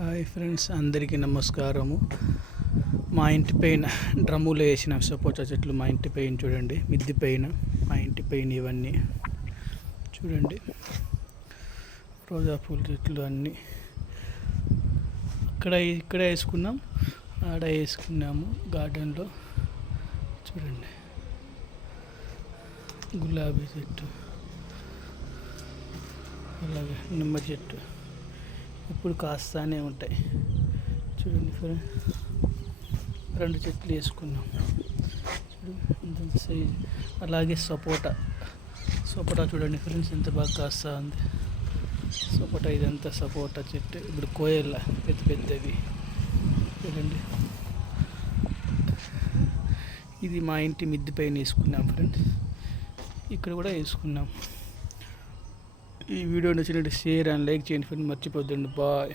Hi friends, అందరికీ నమస్కారము. మా ఇంటి పైన డ్రమ్ములో వేసిన సపోటా చెట్లు. మా ఇంటి పైన చూడండి, మిద్ది పైన, మా ఇంటి పైన ఇవన్నీ చూడండి. రోజా పూల చెట్లు అన్నీ ఇక్కడ వేసుకున్నాం, ఆడ వేసుకున్నాము గార్డెన్లో. చూడండి, గులాబీ చెట్టు, అలాగే నిమ్మ చెట్టు ఇప్పుడు కాస్తానే ఉంటాయి. చూడండి ఫ్రెండ్స్, 2 చెట్లు వేసుకున్నాం. చూడండి సైజ్. అలాగే సపోటా చూడండి ఫ్రెండ్స్, ఎంత బాగా కాస్తా ఉంది సపోటా. ఇదంతా సపోటా చెట్టు. ఇప్పుడు కోయల పెద్దవి చూడండి. ఇది మా ఇంటి మిద్ది పైన వేసుకున్నాం ఫ్రెండ్స్. ఇక్కడ కూడా వేసుకున్నాం. ఈ వీడియో నచ్చినట్టు షేర్ అండ్ లైక్ చేయండి ఫ్రెండ్స్, మర్చిపోద్దండి. బాయ్.